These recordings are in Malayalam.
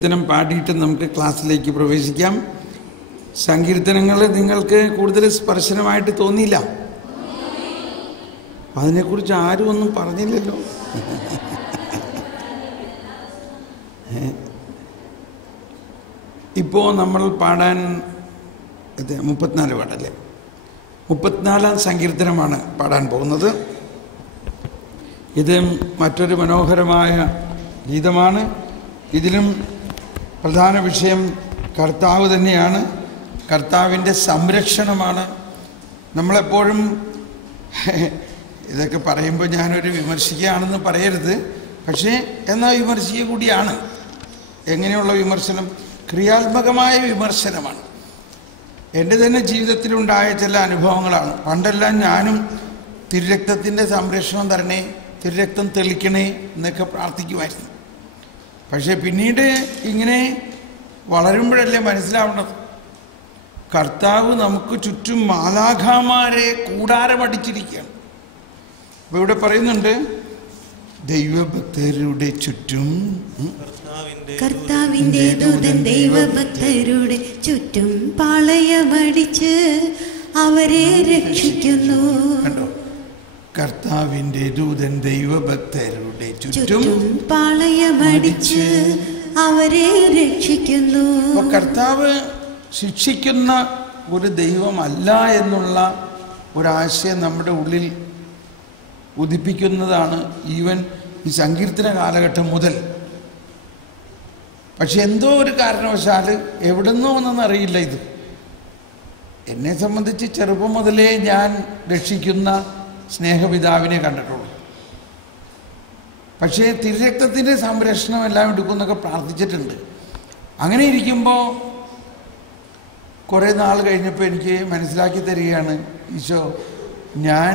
കീർത്തനം പാടിയിട്ട് നമുക്ക് ക്ലാസ്സിലേക്ക് പ്രവേശിക്കാം. സങ്കീർത്തനങ്ങൾ നിങ്ങൾക്ക് കൂടുതൽ സ്പർശനമായിട്ട് തോന്നിയില്ല? അതിനെക്കുറിച്ച് ആരും ഒന്നും പറഞ്ഞില്ലല്ലോ. ഇപ്പോൾ നമ്മൾ പാടാൻ 34 പാടല്ലേ, 34-ാം സങ്കീർത്തനമാണ് പാടാൻ പോകുന്നത്. ഇത് മറ്റൊരു മനോഹരമായ ഗീതമാണ്. ഇതിലും പ്രധാന വിഷയം കർത്താവ് തന്നെയാണ്, കർത്താവിൻ്റെ സംരക്ഷണമാണ്. നമ്മളെപ്പോഴും ഇതൊക്കെ പറയുമ്പോൾ ഞാനൊരു വിമർശിക്കുകയാണെന്ന് പറയരുത്, പക്ഷേ എന്നാൽ വിമർശിക്കുക കൂടിയാണ്. എങ്ങനെയുള്ള വിമർശനം? ക്രിയാത്മകമായ വിമർശനമാണ്. എൻ്റെ തന്നെ ജീവിതത്തിലുണ്ടായ ചില അനുഭവങ്ങളാണ്. പണ്ടെല്ലാം ഞാനും തിരുരക്തത്തിൻ്റെ സംരക്ഷണം തരണേ, തിരുരക്തം തെളിക്കണേ എന്നൊക്കെ പ്രാർത്ഥിക്കുമായിരുന്നു. പക്ഷേ പിന്നീട് ഇങ്ങനെ വളരുമ്പോഴല്ലേ മനസ്സിലാവുന്നത്, കർത്താവ് നമുക്ക് ചുറ്റും മാലാഖമാരെ കൂടാരമടിച്ചിരിക്കുകയാണ്. അപ്പോൾ ഇവിടെ പറയുന്നുണ്ട്, ദൈവഭക്തരുടെ ചുറ്റും കർത്താവിന്റെ ദൂതൻ ദൈവഭക്തരുടെ ചുറ്റും പാളയമടിച്ച് അവരെ രക്ഷിക്കുന്നു. കണ്ടോ, കർത്താവിന്റെ ദൂതൻ ദൈവഭക്തരുടെ ചുറ്റും പാളയമടിച്ച് അവരെ രക്ഷിക്കുന്നു. കർത്താവ് ശിക്ഷിക്കുന്ന ഒരു ദൈവമല്ല എന്നുള്ള ഒരാശയം നമ്മുടെ ഉള്ളിൽ ഉദിപ്പിക്കുന്നതാണ് ഈവൻ ഈ സങ്കീർത്തന കാലഘട്ടം മുതൽ. പക്ഷെ എന്തോ ഒരു കാരണവശാൽ എവിടുന്നോ ഒന്നറിയില്ല, ഇത് എന്നെ സംബന്ധിച്ച് ചെറുപ്പം മുതലേ ഞാൻ രക്ഷിക്കുന്ന സ്നേഹപിതാവിനെ കണ്ടിട്ടുള്ളൂ. പക്ഷേ തിരുരക്തത്തിൻ്റെ സംരക്ഷണം എല്ലാം എടുക്കുമെന്നൊക്കെ പ്രാർത്ഥിച്ചിട്ടുണ്ട്. അങ്ങനെ ഇരിക്കുമ്പോൾ കുറേ നാൾ കഴിഞ്ഞപ്പോൾ എനിക്ക് മനസ്സിലാക്കി തരികയാണ് ഈശോ, ഞാൻ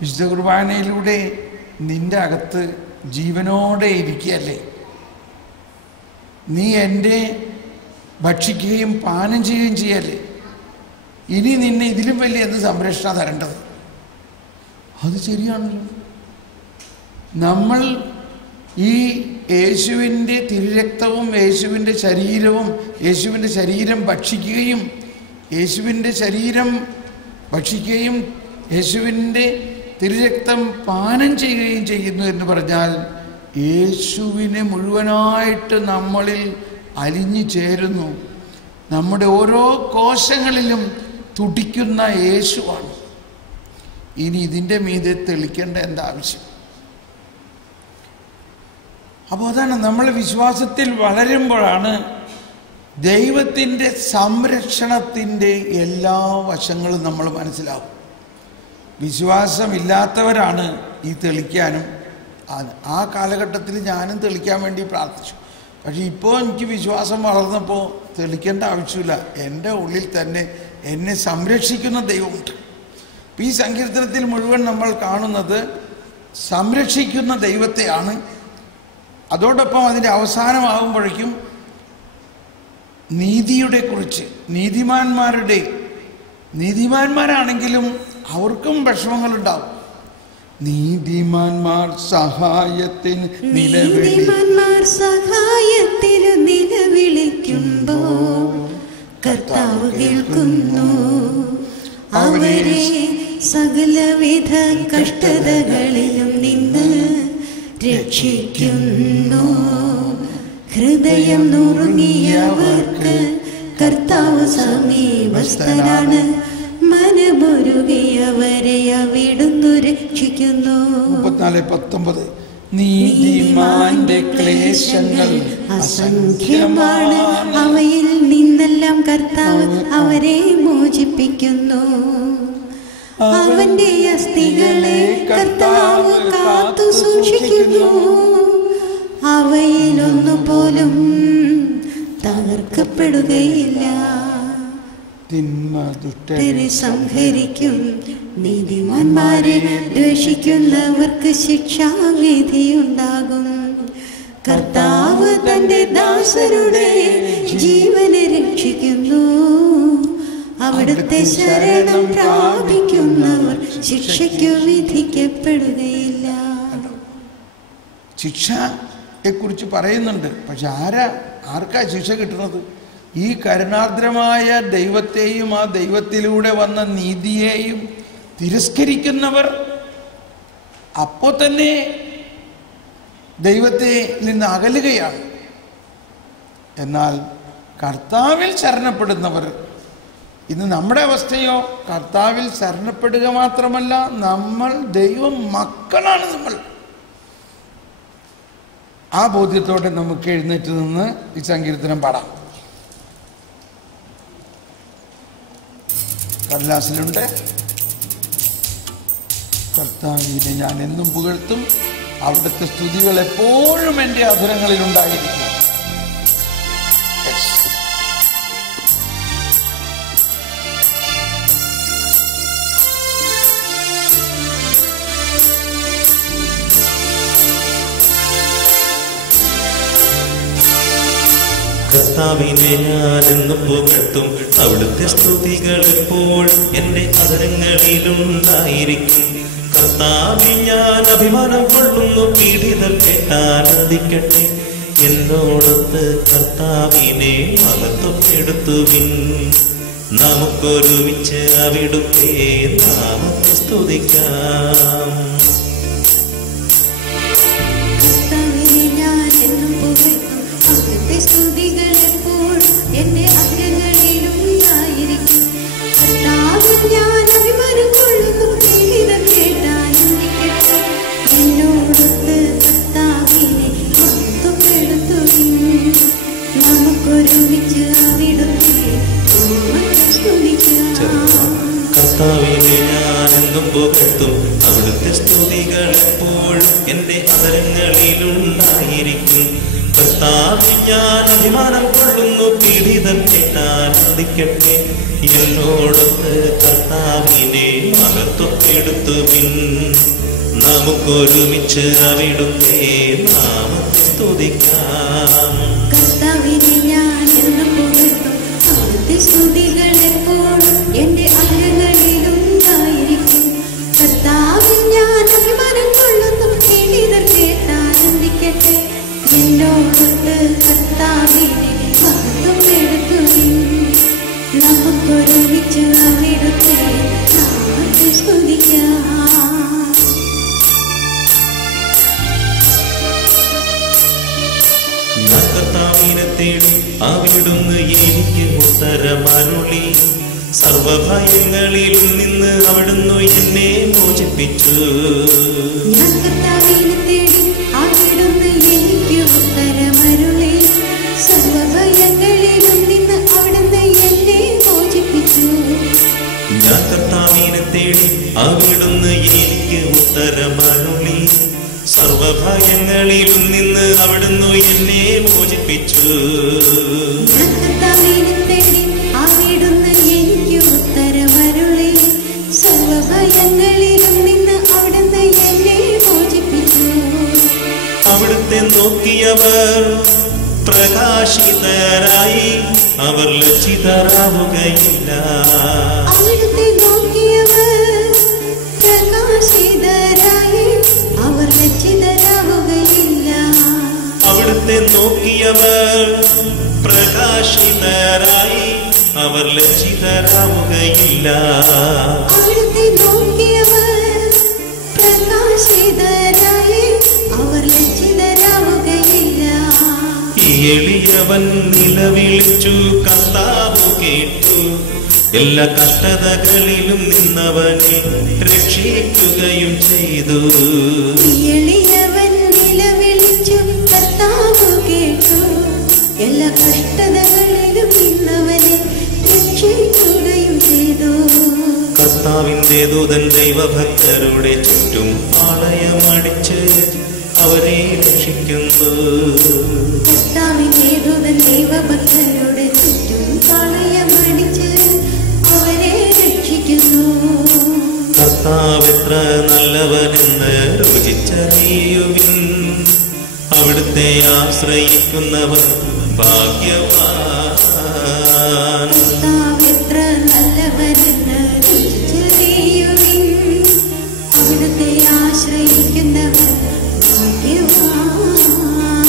വിശുദ്ധ കുർബാനയിലൂടെ നിൻ്റെ അകത്ത് ജീവനോടെ ഇരിക്കുകയല്ലേ, നീ എൻ്റെ ഭക്ഷിക്കുകയും പാനം ചെയ്യുകയും ചെയ്യല്ലേ, ഇനി നിന്നെ ഇതിലും വലിയ എന്ത് സംരക്ഷണം തരേണ്ടത്? അത് ശരിയാണല്ലോ. നമ്മൾ ഈ യേശുവിൻ്റെ തിരുരക്തവും യേശുവിൻ്റെ ശരീരവും, യേശുവിൻ്റെ ശരീരം ഭക്ഷിക്കുകയും യേശുവിൻ്റെ ശരീരം ഭക്ഷിക്കുകയും യേശുവിൻ്റെ തിരുരക്തം പാനം ചെയ്യുകയും ചെയ്യുന്നു എന്ന് പറഞ്ഞാൽ യേശുവിനെ മുഴുവനായിട്ട് നമ്മളിൽ അലിഞ്ഞു ചേരുന്നു. നമ്മുടെ ഓരോ കോശങ്ങളിലും തുടിക്കുന്ന യേശുവാണ്. ഇനി ഇതിൻ്റെ മീതെ തെളിക്കേണ്ട എന്താവശ്യം? അപ്പോൾ അതാണ്, നമ്മൾ വിശ്വാസത്തിൽ വളരുമ്പോഴാണ് ദൈവത്തിൻ്റെ സംരക്ഷണത്തിൻ്റെ എല്ലാ വശങ്ങളും നമ്മൾ മനസ്സിലാവും. വിശ്വാസമില്ലാത്തവരാണ് ഈ തെളിക്കാനും. ആ കാലഘട്ടത്തിൽ ഞാനും തെളിക്കാൻ വേണ്ടി പ്രാർത്ഥിച്ചു. പക്ഷെ ഇപ്പോൾ എനിക്ക് വിശ്വാസം വളർന്നപ്പോൾ തെളിക്കേണ്ട ആവശ്യമില്ല. എൻ്റെ ഉള്ളിൽ തന്നെ എന്നെ സംരക്ഷിക്കുന്ന ദൈവമുണ്ട്. ഈ സങ്കീർത്തനത്തിൽ മുഴുവൻ നമ്മൾ കാണുന്നത് സംരക്ഷിക്കുന്ന ദൈവത്തെയാണ്. അതോടൊപ്പം അതിൻ്റെ അവസാനമാകുമ്പോഴേക്കും നീതിയുടെ കുറിച്ച്, നീതിമാന്മാരാണെങ്കിലും അവർക്കും വിഷമങ്ങളുണ്ടാവും. നീതിമാന്മാർ സഹായത്തിന് നിലവിളിക്കുമ്പോൾ കർത്താവ് കേൾക്കുന്നു. അവരെ സകലവിധ കഷ്ടതകളിലും നിന്ന് രക്ഷിക്കുന്നു. ഹൃദയം നുറുങ്ങിയവർക്ക് കർത്താവ് സമീപസ്ഥനാണ്. മനമുരുകിയവരെ അവിടുന്ന് രക്ഷിക്കുന്നു. 34:19 നീതിമാന്റെ ക്ലേശങ്ങൾ അസംഖ്യമാണ്, അവയിൽ നിന്നെല്ലാം കർത്താവ് അവരെ മോചിപ്പിക്കുന്നു. അവന്റെ അസ്ഥികളെ കർത്താവ് കാത്തു സൂക്ഷിക്കുന്നു. അവയിലൊന്നുപോലും തകർക്കപ്പെടുകയില്ല. തിന്മ സംഹരിക്കും. നീതിമാന്മാരെ ദ്വേഷിക്കുന്നവർക്ക് ശിക്ഷാവിധിയുണ്ടാകും. കർത്താവ് തന്റെ ദാസരുടെ ജീവനെ രക്ഷിക്കുന്നു. അവിടുത്തെ ശരണം പ്രാപിക്കുന്നവർ ശിക്ഷയ്ക്കു വിധിക്കപ്പെടുകയില്ല. ശിക്ഷയെക്കുറിച്ച് പറയുന്നുണ്ട്, പക്ഷെ ആർക്കാ ശിക്ഷ കിട്ടുന്നത്? ഈ കരുണാർദ്രമായ ദൈവത്തെയും ആ ദൈവത്തിലൂടെ വന്ന നീതിയെയും തിരസ്കരിക്കുന്നവർ അപ്പോൾ തന്നെ ദൈവത്തെ നിന്ന് അകലുകയാണ്. എന്നാൽ കർത്താവിൽ ശരണപ്പെടുന്നവർ, ഇന്ന് നമ്മുടെ അവസ്ഥയോ കർത്താവിൽ ശരണപ്പെടുക മാത്രമല്ല, നമ്മൾ ദൈവം മക്കളാണ്. നമ്മൾ ആ ബോധ്യത്തോടെ നമുക്ക് എഴുന്നേറ്റ് നിന്ന് ഈ സങ്കീർത്തനം പാടാം. കടലാസിലുണ്ട്. കർത്താവിനെ ഞാൻ എന്നും പുകഴ്ത്തും, അവിടുത്തെ സ്തുതികൾ എപ്പോഴും എൻ്റെ അധരങ്ങളിൽ ഉണ്ടായിരിക്കും. കർത്താവിനെ ഞാനെന്നും പുകഴ്ത്തും, അവിടുത്തെ സ്തുതികൾ എപ്പോൾ എൻ്റെ അധരങ്ങളിലുണ്ടായിരിക്കും. കർത്താവിൽ ഞാൻ അഭിമാനം കൊള്ളുന്നു, പീഡിതർ കേട്ടാനന്ദിക്കട്ടെ. എന്നോടൊത്ത് കർത്താവിനെ മഹത്വപ്പെടുത്തുവിൻ. നമുക്കൊരുമിച്ച് അവിടുത്തെ നാമത്തെ സ്തുതിക്കാം. സ്തുതികൾ എപ്പോൾ എന്റെ അഗ്രങ്ങളിലുണ്ടായിരിക്കും. കർത്താവിൽ ഞാൻ അഭിമാനം കൊള്ളുന്നു, പീഡിതർ കേട്ടാനന്ദിക്കട്ടെ. എന്നോടൊത്ത് കർത്താവിനെ മഹത്വപ്പെടുത്തുവിൻ. നമുക്കൊരുമിച്ച് അവിടുത്തെ സ്തുതിക്കാം. കർത്താവിനെ ഞാനെന്നും പുകഴ്ത്തും, അവിടുത്തെ സ്തുതികൾ എപ്പോൾ എൻ്റെ അധരങ്ങളിലുണ്ടായിരിക്കും. കർത്താവിൽ ഞാൻ അഭിമാനം കൊള്ളുന്നു, പീഡിതർ കേട്ടാനന്ദിക്കട്ടെ. എന്നോടൊത്ത് കർത്താവിനെ മഹത്വപ്പെടുത്തുവിൻ. നമുക്കൊരുമിച്ച് അവിടുത്തെ നാമത്തെ സ്തുതിക്കാം. കർത്താവിനെ ഞാൻ എന്നും പുകഴ്ത്തും, അവിടുത്തെ സ്തുതികൾ എപ്പോഴും എൻ്റെ അധരങ്ങളിലുണ്ടായിരിക്കും. കർത്താവിൽ ഞാൻ അഭിമാനം കൊള്ളുന്നു, പീഡിതർ കേട്ടാനന്ദിക്കട്ടെ. എന്നോടൊത്ത് കർത്താവിനെ മഹത്വപ്പെടുത്തുവിൻ. നമുക്കൊരുമിച്ച് അവിടുത്തെ നാമത്തെ സ്തുതിക്കാം. ഞാൻ കർത്താവിനെ തേടി, അവിടുന്ന് എനിക്ക് ഉത്തരമരുളി. സർവഭയങ്ങളിലും നിന്ന് അവിടുന്ന് എന്നെ മോചിപ്പിച്ചു. ഞാൻ കർത്താവിനെ തേടി, അവിടുന്ന് എനിക്ക് ഉത്തരമരുളി. സർവഭയങ്ങളിലും നിന്ന് അവിടുന്ന് എന്നെ മോചിപ്പിച്ചു. ഞാൻ കർത്താവിനെ തേടി, അവിടുന്ന് എനിക്ക് ഉത്തരമരുളി. സർവഭയങ്ങളിലും നിന്ന് അവിടുന്ന് എന്നെ മോചിപ്പിച്ചു. ഞാൻ കർത്താവിനെ തേടി, അവിടുന്ന് എനിക്ക് ഉത്തരമരുളി. സർവഭയങ്ങളിലും നിന്ന് അവിടുന്ന് എന്നെ മോചിപ്പിച്ചു. അവിടുത്തെ നോക്കിയവർ പ്രകാശിതരായി, അവർ ലജ്ജിതരാവുകയില്ല. അവിടുത്തെ നോക്കിയവർ പ്രകാശിതരായി, അവർ ലജ്ജിതരാവുകയില്ല. അവിടുത്തെ നോക്കിയവർ പ്രകാശിതരായി, അവർ ലജ്ജിതരാവുകയില്ല. അവിടുത്തെ നോക്കിയവർ പ്രകാശിതരായി, അവർ ലജ്ജിതരാവുകയില്ല. ഈ എളിയവൻ നിലവിളിച്ചു, കർത്താവ് കേട്ടു. എല്ലാ കഷ്ടതകളിലും നിന്നവനെ രക്ഷിക്കുകയും ചെയ്തു. എളിയവൻ നിലവിളിച്ചു, കർത്താവ് കേട്ടു. എല്ലാ കഷ്ടതകളിലും നിന്നവനെ രക്ഷിക്കുകയും ചെയ്തു. കർത്താവിന്റെ ദൂതൻ ദൈവഭക്തരുടെ ചുറ്റും പാളയമടിച്ച് അവരെ രക്ഷിക്കുന്നു. കർത്താവിന്റെ ദൂതൻ ദൈവഭക്തരുടെ ചുറ്റും പാളയമടിച്ച് അവരെ രക്ഷിക്കുന്നു. കർത്താവ് എത്ര നല്ലവനെന്ന് രുചിച്ചറിയുവിൻ. അവിടുത്തെ ആശ്രയിക്കുന്നവർ ഭാഗ്യവാൻ. കർത്താവ് എത്ര നല്ലവനെന്ന് രുചിച്ചറിയുവിൻ. അവിടുത്തെ ആശ്രയിക്കുന്നവർ ഭാഗ്യവാൻ.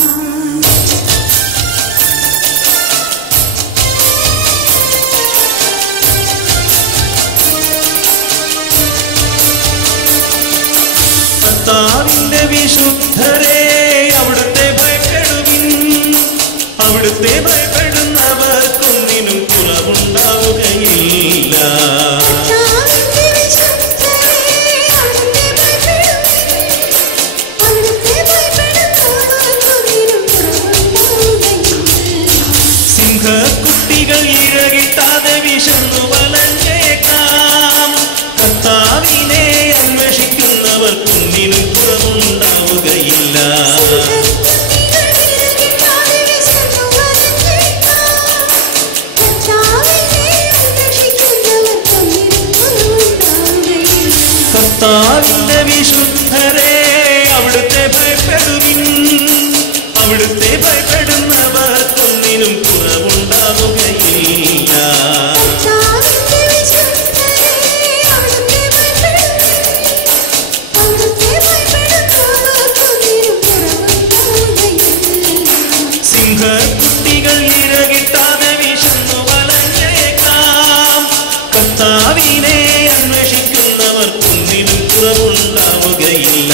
കർത്താവിന്റെ വിശുദ്ധരെ അവിടുത്തെ ഭയപ്പെടുവിൻ. അവിടുത്തെ ഭയപ്പെടുന്നവർക്കൊന്നിനും കുറവുണ്ടാവുകയില്ല. സിംഹക്കുട്ടികൾ ഇരകിട്ടാതെ വിശന്നു വലഞ്ഞേക്കാം. കർത്താവിനെ അന്വേഷിക്കുന്നവർക്കൊന്നിനും കുറവുണ്ടാവുകയില്ല. കർത്താവിന്റെ വിശുദ്ധരെ അവിടുത്തെ ഭയപ്പെടുവിൻ. അവിടുത്തെ ഭയപ്പെടുന്നവർക്കൊന്നിനും കുറവുണ്ടാവുകയില്ല. സിംഹക്കുട്ടികൾ ഇരകിട്ടാതെ വിശന്നു വലഞ്ഞേക്കാം. കർത്താവിനെ അന്വേഷിക്കുന്നവർക്കൊന്നിനും കുറവുണ്ടാവുകയില്ല.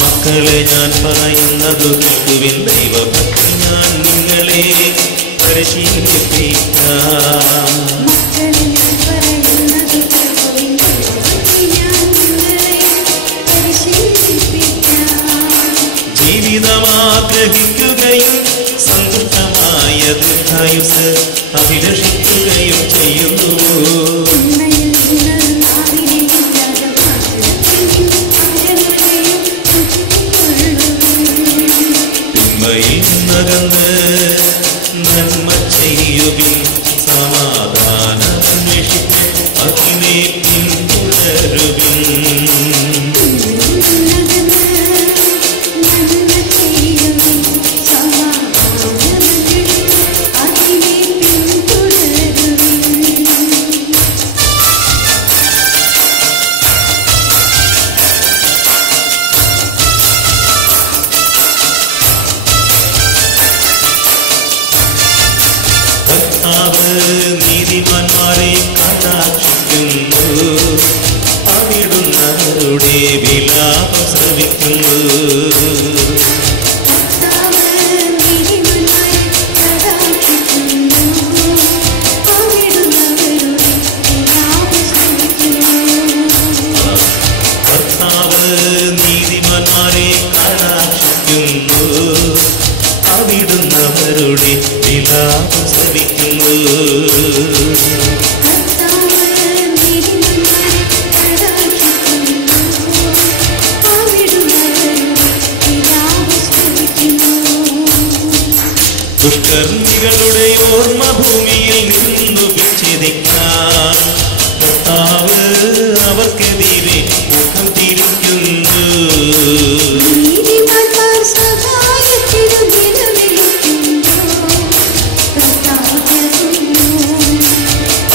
മക്കളെ, ഞാൻ പറയുന്നത് കേൾക്കുവിൻ. ദൈവഭക്തി ഞാൻ നിങ്ങളെ പരിശീലിപ്പിക്കാം. ജീവിതമാഗ്രഹിക്കുകയും സന്തുഷ്ടമായ ദീർഘായുസ് അഭിലഷിക്കുകയും ചെയ്യുന്നു. തിന്മയിൽ നിന്നകന്ന് നന്മ ചെയ്യുവിൻ. സമാധാനം അന്വേഷിച്ച് അതിനെ പിന്തുടരുവിൻ. കർത്താവ് നീതിമാന്മാരെ കടാക്ഷിക്കുന്നു. അവിടുന്നവരുടെ വിലാപം ശ്രവിക്കുന്നു. കർത്താവ് നീതിമാന്മാരെ കടാക്ഷിക്കുന്നു. അവിടുന്നവരുടെ വിലാപം ശ്രവിക്കുന്നു. ദുഷ്കർമ്മികളുടെ ഓർമ്മ ഭൂമിയിൽ നിന്നു വിച്ഛേദിക്കാൻ കർത്താവ് അവർക്കെതിരെ മുഖം തിരിക്കുന്നു.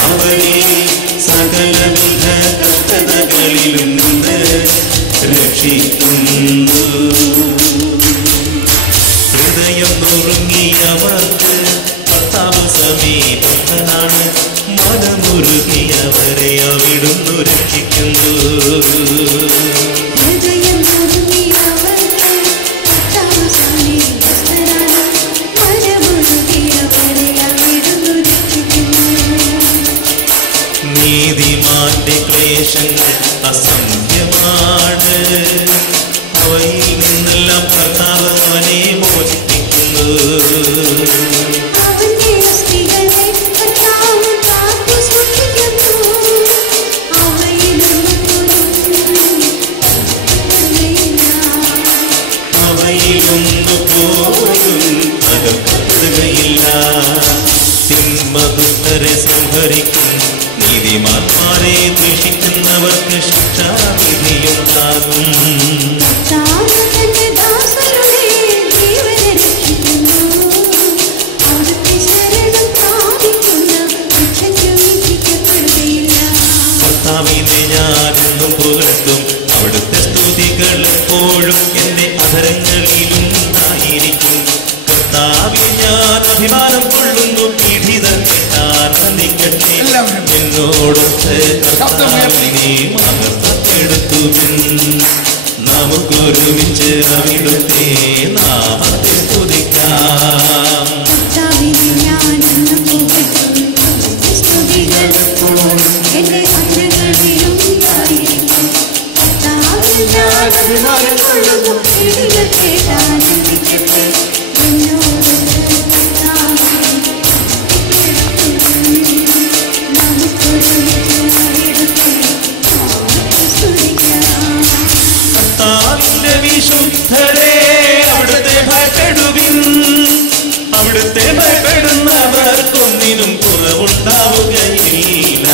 അവരെ സകലവിധ കഷ്ടതകളിലും നിന്ന് രക്ഷിക്കുന്നു. ഹൃദയം നുറുങ്ങിയവർക്ക് കർത്താവ് സമീപസ്ഥനാണ്. മനമുരുകിയവരെ അവിടുന്ന് രക്ഷിക്കുന്നു. നീതിമാന്റെ ക്ലേശങ്ങൾ അസംഖ്യമാണ്. അവയിൽ നിന്നെല്ലാം കർത്താവ് അവനെ മോചിപ്പിക്കുന്നു. അവയിലൊന്നു പോലും അകപ്പെടുകയില്ല. തിന്മദുഷ്ടരെ സംഹരിക്കും. നീതിമാന്മാരെ ദ്വേഷിക്കുന്നവർക്ക് ശിക്ഷാവിധിയുണ്ടാകും. കർത്താവിനെ ഞാനെന്നും പുകഴ്ത്തും. അവിടുത്തെ സ്തുതികൾ എപ്പോഴും എന്റെ അധരങ്ങളിലുണ്ടായിരിക്കും. കർത്താവിൽ ഞാൻ അഭിമാനം കൊള്ളുന്നു. പീഡിതർ കേട്ടാനന്ദിക്കട്ടെ. എന്നോടൊത്ത് കർത്താവിനെ മഹത്വപ്പെടുത്തുവിൻ. നമുക്കൊരുമിച്ച് അവിടുത്തെ നാമത്തെ സ്തുതിക്കാം. കർത്താവിന്റെ വിശുദ്ധരെ അവിടുത്തെ ഭയപ്പെടുവിൻ. അവിടുത്തെ ഭയപ്പെടുന്നവർക്കൊന്നിനും കുറവുണ്ടാവുകയില്ല.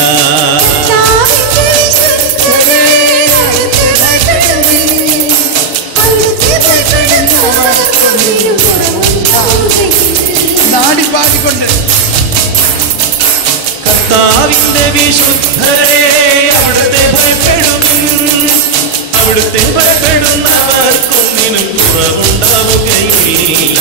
നാടിപ്പാടിക്കൊണ്ട് കർത്താവിന്റെ വിശുദ്ധരെ അവിടുത്തെ ഭയപ്പെടുവിൻ. അവിടുത്തെ ഭയപ്പെടുന്നവർക്കൊന്നിനും കുറവുണ്ടാവുകയില്ല.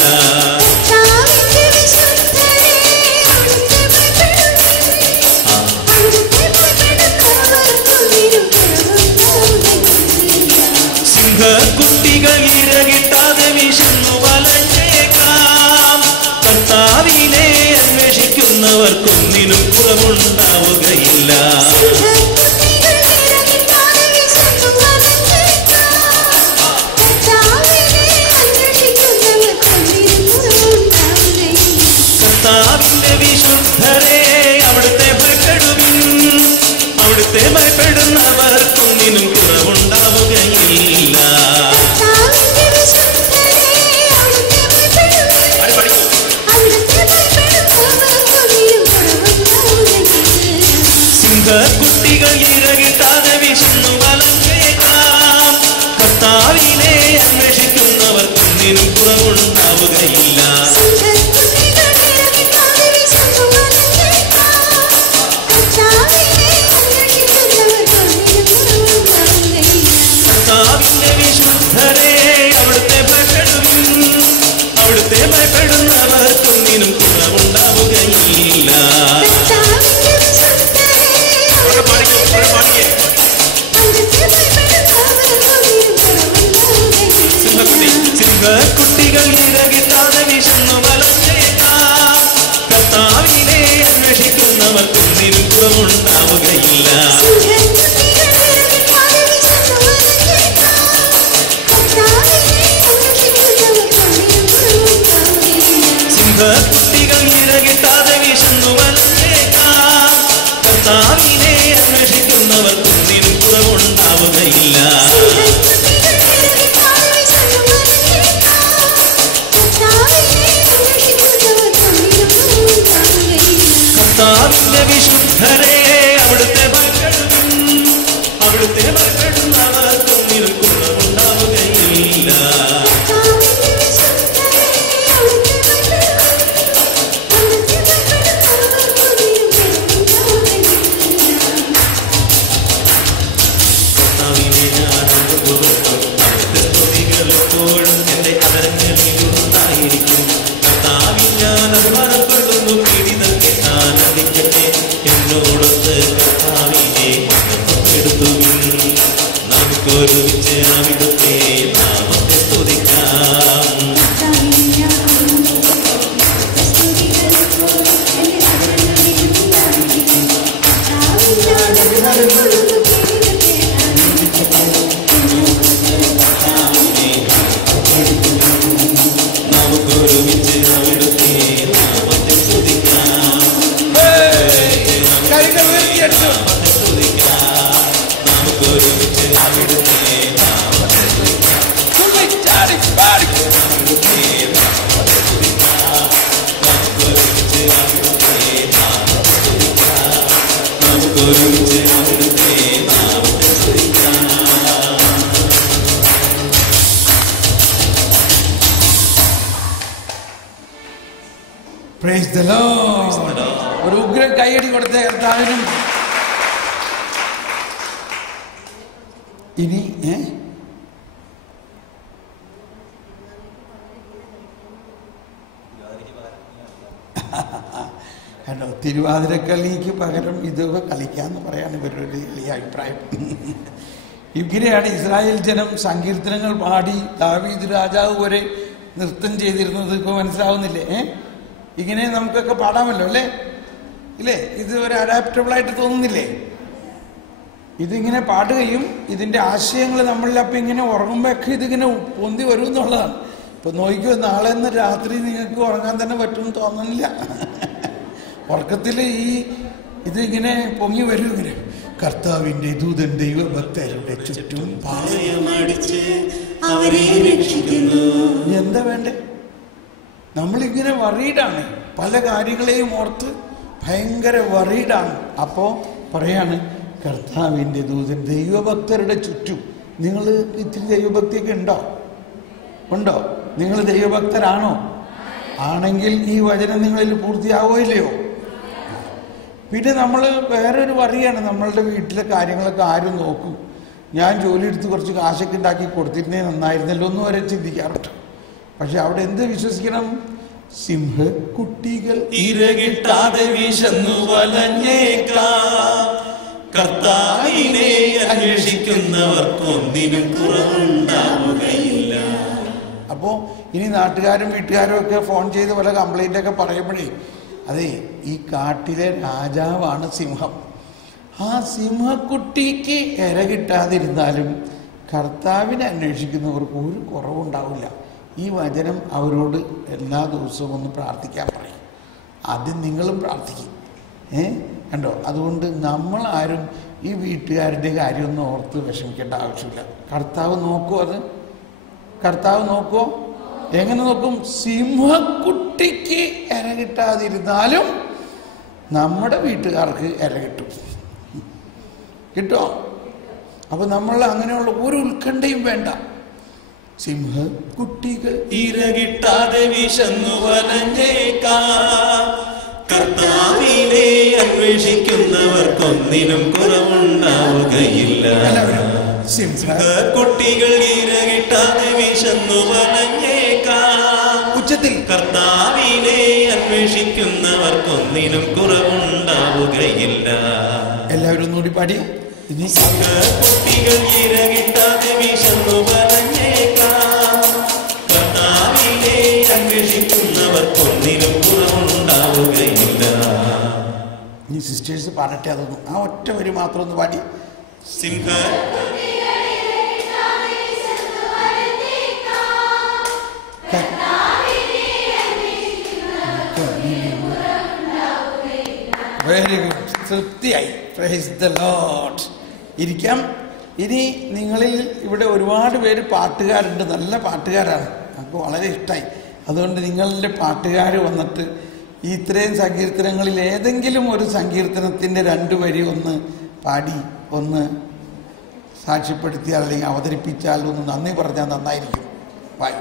സിംഹക്കുട്ടികൾ ഇരകിട്ടാതെ വിശന്നു വലഞ്ഞേക്കാം. കർത്താവിനെ അന്വേഷിക്കുന്നവർക്കൊന്നിനും കുറവുണ്ടാവുകയില്ല. കർത്താവിന്റെ വിശുദ്ധരെ അവിടുത്തെ ഭയപ്പെടുവിൻ. അവിടുത്തെ ഭയപ്പെടുന്നവർക്കൊന്നിനും കുറവുണ്ടാവുകയില്ല. സിംഹക്കുട്ടികൾ ഇരകിട്ടാതെ വിശന്നു വലഞ്ഞേക്കാം. കർത്താവിനെ അന്വേഷിക്കുന്നവർക്കൊന്നിനും കുറവുണ്ടാവുകയില്ല. കർത്താവിന്റെ വിശുദ്ധരെ അവിടുത്തെ ഭയപ്പെടുവിൻ. അവിടുത്തെ ഭയപ്പെടുന്നവർക്കൊന്നിനും കുറവുണ്ടാവുകയില്ല. സിംഹക്കുട്ടികൾ ഇരകിട്ടാതെ വിശന്നു വലഞ്ഞേക്കാം. കർത്താവിനെ അന്വേഷിക്കുന്നവർക്കൊന്നിനും കുറവുണ്ടാവുകയില്ല. സിംഹക്കുട്ടികൾ ഇരകിട്ടാതെ വിശന്നു വലഞ്ഞേക്കാം. കർത്താവിനെ അന്വേഷിക്കുന്നവർക്കൊന്നിനും കുറവുണ്ടാവുകയില്ല. കർത്താവിന്റെ വിശുദ്ധരെ അവിടുത്തെ ഭയപ്പെടുവിൻ. അവിടുത്തെ ഭയപ്പെടുന്നവർക്കൊന്നിനും കുറവുണ്ടാവുകയില്ല. കർത്താവിനെ ഞാൻ പുകഴ്ത്തും. അവിടുത്തെ സ്തുതികൾ എപ്പോഴും എന്റെ അതരങ്ങളിലുണ്ടായിരിക്കും. കർത്താവിൽ ഞാൻ അഭിമാനപ്പെടുന്നു. പീഡിതർ കേട്ടാനന്ദിക്കട്ടെ. എന്നോടൊത്ത് കർത്താവിനെ മഹത്വപ്പെടുത്തുവിൻ. നമുക്കൊരുമിച്ച് അവിടുത്തെ നാമത്തെ സ്തുതിക്കാം. നമുക്കൊരുമിച്ച് അവിടുത്തെ നാമത്തെ സ്തുതിക്കാം. കൈകൾ ഉയർത്തിയെടുത്തു. നമുക്കൊരുമിച്ച് അവിടുത്തെ നാമത്തെ സ്തുതിക്കാം. തുള്ളിച്ചാടി പാടി നമുക്കൊരുമിച്ച് അവിടുത്തെ നാമത്തെ സ്തുതിക്കാം. നമുക്കൊരുമിച്ച് അവിടുത്തെ നാമത്തെ സ്തുതിക്കാം. Praise the Lord. ഒരു ഉഗ്രൻ കൈയടി കൊടുത്ത കർത്താവിനും. ഇനി തിരുവാതിരക്കളിക്ക് പകരം ഇതൊക്കെ കളിക്കാമെന്ന് പറയാണ് ഇവരുടെ വലിയ അഭിപ്രായം. ഇങ്ങനെയാണ് ഇസ്രായേൽ ജനം സങ്കീർത്തനങ്ങൾ പാടി ദാവീദ് രാജാവ് വരെ നൃത്തം ചെയ്തിരുന്നത്. ഇപ്പോൾ മനസ്സിലാവുന്നില്ലേ? ഇങ്ങനെ നമുക്കൊക്കെ പാടാമല്ലോ അല്ലേ? ഇല്ലേ? ഇത് ഒരു അഡാപ്റ്റബിളായിട്ട് തോന്നുന്നില്ലേ? ഇതിങ്ങനെ പാടുകയും ഇതിൻ്റെ ആശയങ്ങൾ നമ്മളിൽ അപ്പം ഇങ്ങനെ ഉറങ്ങുമ്പോഴൊക്കെ ഇതിങ്ങനെ പൊന്തി വരും എന്നുള്ളതാണ്. ഇപ്പം നോക്കിക്കോ, നാളെ ഇന്ന് രാത്രി നിങ്ങൾക്ക് ഉറങ്ങാൻ തന്നെ പറ്റുമെന്ന് തോന്നുന്നില്ല. ഉറക്കത്തിൽ ഇതിങ്ങനെ പൊങ്ങി വരും. ഇങ്ങനെ കർത്താവിൻ്റെ ദൂതൻ ദൈവഭക്തരുടെ ചുറ്റും പാളയമടിച്ച് അവരെ രക്ഷിക്കുന്നു. എന്താ വേണ്ടേ? നമ്മളിങ്ങനെ വറീഡാണ്, പല കാര്യങ്ങളെയും ഓർത്ത് ഭയങ്കര വറീഡാണ്. അപ്പോൾ പറയാണ് കർത്താവിൻ്റെ ദൂതൻ ദൈവഭക്തരുടെ ചുറ്റും. നിങ്ങൾ ഇത്തിരി ദൈവഭക്തിയൊക്കെ ഉണ്ടോ? നിങ്ങൾ ദൈവഭക്തരാണോ? ആണെങ്കിൽ ഈ വചനം നിങ്ങളിൽ പൂർത്തിയാവോ ഇല്ലയോ? പിന്നെ നമ്മൾ വേറൊരു വറിയാണ്, നമ്മളുടെ വീട്ടിലെ കാര്യങ്ങളൊക്കെ ആരും നോക്കും. ഞാൻ ജോലി എടുത്ത് കുറച്ച് കാശൊക്കെ ഉണ്ടാക്കി കൊടുത്തിരുന്നേ നന്നായിരുന്നല്ലോ എന്ന് വരെ ചിന്തിക്കാറുണ്ട്. പക്ഷെ അവിടെ എന്ത് വിശ്വസിക്കണം? സിംഹക്കുട്ടികൾ ഇരകിട്ടാതെ വിശന്നു വലഞ്ഞേക്കാം, കർത്താവിനെ അന്വേഷിക്കുന്നവർക്കൊന്നിനും കുറവുണ്ടാവുകയില്ല. അപ്പോൾ ഇനി നാട്ടുകാരും വീട്ടുകാരും ഒക്കെ ഫോൺ ചെയ്ത് പല കംപ്ലൈൻ്റ് ഒക്കെ പറയുമ്പോഴേ, അതെ, ഈ കാട്ടിലെ രാജാവാണ് സിംഹം. ആ സിംഹക്കുട്ടിക്ക് ഇര കിട്ടാതിരുന്നാലും കർത്താവിനെ അന്വേഷിക്കുന്നവർക്ക് ഒരു കുറവുണ്ടാവില്ല. ഈ വചനം അവരോട് എല്ലാ ദിവസവും ഒന്ന് പ്രാർത്ഥിക്കാൻ പറയും. ആദ്യം നിങ്ങളും പ്രാർത്ഥിക്കും. കണ്ടോ? അതുകൊണ്ട് നമ്മളാരും ഈ വീട്ടുകാരുടെ കാര്യമൊന്നും ഓർത്ത് വിഷമിക്കേണ്ട ആവശ്യമില്ല. കർത്താവ് നോക്കുമോ? കർത്താവ് നോക്കുമോ? എങ്ങനെ നോക്കും? സിംഹക്കുട്ടിക്ക് ഇര കിട്ടാതിരുന്നാലും നമ്മുടെ വീട്ടുകാർക്ക് ഇര കിട്ടുമോ? അപ്പൊ നമ്മൾ അങ്ങനെയുള്ള ഒരു ഉത്കണ്ഠയും വേണ്ട. സിംഹക്കുട്ടികൾ ഇരകിട്ടാതെ വിശന്നു വലഞ്ഞേക്കാം, കർത്താവിനെ അന്വേഷിക്കുന്നവർക്കൊന്നിനും കുറവുണ്ടാവുകയില്ല. സിംഹക്കുട്ടികൾ ഇരകിട്ടാതെ വിശന്നു വലഞ്ഞേക്കാം, ഉച്ചത്തിൽ കർത്താവിനെ അന്വേഷിക്കുന്നവർക്കൊന്നിനും കുറവുണ്ടാവുകയില്ല. എല്ലാവരും ഒന്നുകൂടി പാടി. ഇനി കുട്ടികൾ ഇരകിട്ടാതെ വിശന്നു വലഞ്ഞേക്കാം, കർത്താവിനെ അന്വേഷിക്കുന്നവർക്കൊന്നിനും കുറവുണ്ടാവുകയില്ല. ഇനി സിസ്റ്റേഴ്സ് പാടട്ടെ. അതൊന്നും ആ ഒറ്റ വരി മാത്രം ഒന്ന് പാടി. സിംഹ വെരി ഗുഡ്, തൃപ്തിയായി. Praise the Lord. ഇരിക്കാം. ഇനി നിങ്ങളിൽ ഇവിടെ ഒരുപാട് പേര് പാട്ടുകാരുണ്ട്, നല്ല പാട്ടുകാരാണ്. നമുക്ക് വളരെ ഇഷ്ടമായി. അതുകൊണ്ട് നിങ്ങളുടെ പാട്ടുകാർ വന്നിട്ട് ഈ ഇത്രയും സങ്കീർത്തനങ്ങളിൽ ഏതെങ്കിലും ഒരു സങ്കീർത്തനത്തിൻ്റെ 2 വരി ഒന്ന് പാടി ഒന്ന് സാക്ഷ്യപ്പെടുത്തിയാൽ അല്ലെങ്കിൽ അവതരിപ്പിച്ചാൽ ഒന്ന് നന്ദി പറഞ്ഞാൽ നന്നായിരിക്കും. വായി.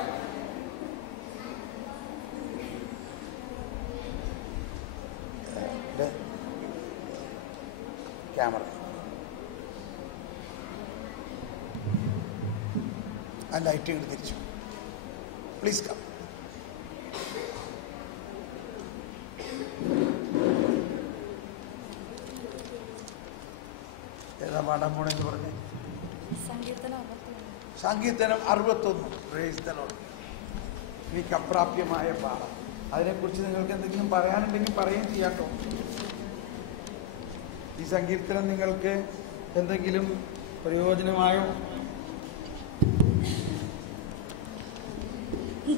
ക്യാമറ ആ ലൈറ്റ് ഇങ്ങോട്ട് തിരിച്ചു. Please come. ഏതാ പാടാൻ പോണെന്ന് പറഞ്ഞേ? സങ്കീർത്തനം 61. Praise the lord. എനിക്ക് അപ്രാപ്യമായ പാഠം. അതിനെക്കുറിച്ച് നിങ്ങൾക്ക് എന്തെങ്കിലും പറയാനുണ്ടെങ്കിൽ പറയുകയും ചെയ്യാട്ടോ. ഈ സങ്കീർത്തനം നിങ്ങൾക്ക് എന്തെങ്കിലും പ്രയോജനമായോ?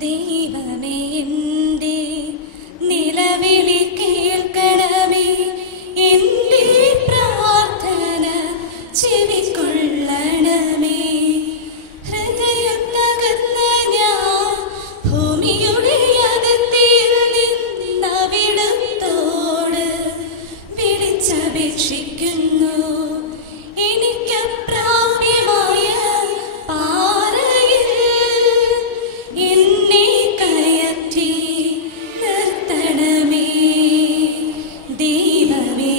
ദൈവമേ, എൻ്റെ നിലവിളി കേൾക്കണമേ, എൻ്റെ പ്രാർത്ഥന ചെവിക്കൊള്ളണമേ. ഹൃദയം തകർന്ന ഞാൻ ഭൂമിയുടെ അതിർത്തിയിൽ നിന്നവിടുത്തോട് വിളിച്ചപേക്ഷിക്കുന്നു. എനിക്കപ്രാപ്യമായ പാറയിൽ എന്നെ കയറ്റി നിർത്തണമേ. ദൈവമേ,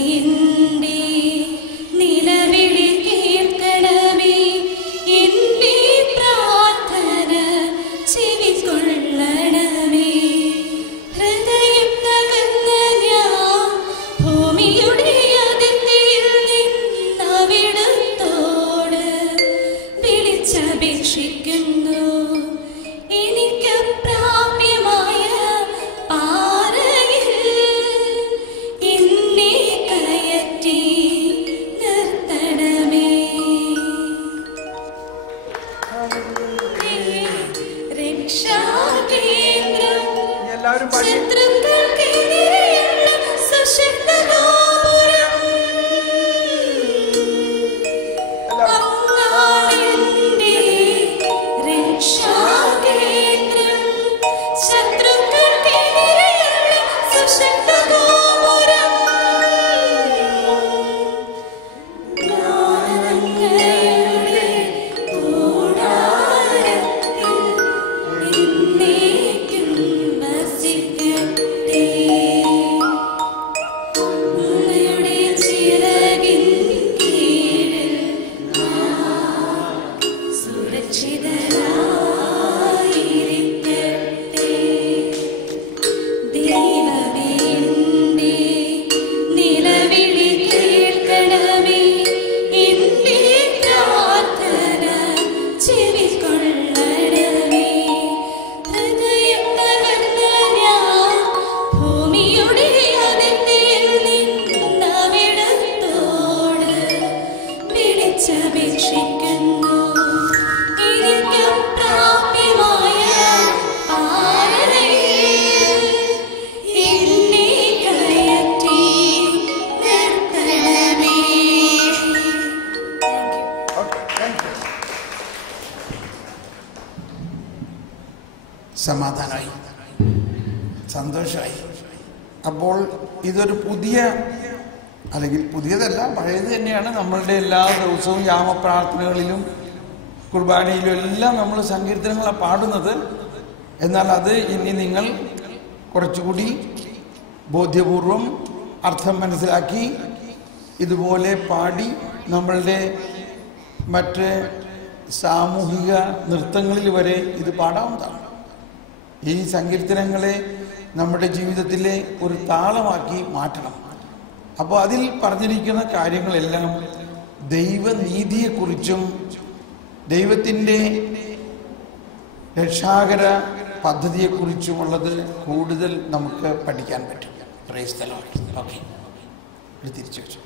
വിളിച്ചപേക്ഷിക്കുന്നു. എനിക്കും പ്രാപ്യമായ ആരാധനയിൽ എന്നെ കയറ്റി നിർത്തണമേ. സമാധാനമായി, സന്തോഷമായി. അപ്പോൾ ഇതൊരു പുതിയ, അല്ലെങ്കിൽ പുതിയതല്ല, പഴയത് തന്നെയാണ്. നമ്മളുടെ എല്ലാ ദിവസവും യാമപ്രാർത്ഥനകളിലും കുർബാനയിലും എല്ലാം നമ്മൾ സങ്കീർത്തനങ്ങളാണ് പാടുന്നത്. എന്നാൽ അത് ഇനി നിങ്ങൾ കുറച്ചുകൂടി ബോധ്യപൂർവം അർത്ഥം മനസ്സിലാക്കി ഇതുപോലെ പാടി നമ്മളുടെ മറ്റ് സാമൂഹിക നൃത്തങ്ങളിൽ വരെ ഇത് പാടാവുന്നതാണ്. ഈ സങ്കീർത്തനങ്ങളെ നമ്മുടെ ജീവിതത്തിലെ ഒരു താളമാക്കി മാറ്റണം. അപ്പോൾ അതിൽ പറഞ്ഞിരിക്കുന്ന കാര്യങ്ങളെല്ലാം ദൈവനീതിയെക്കുറിച്ചും ദൈവത്തിൻ്റെ രക്ഷാകര പദ്ധതിയെക്കുറിച്ചുമുള്ളത് കൂടുതൽ നമുക്ക് പഠിക്കാൻ പറ്റും. Price the Lord. ഓക്കെ, തിരിച്ചു വെച്ചു.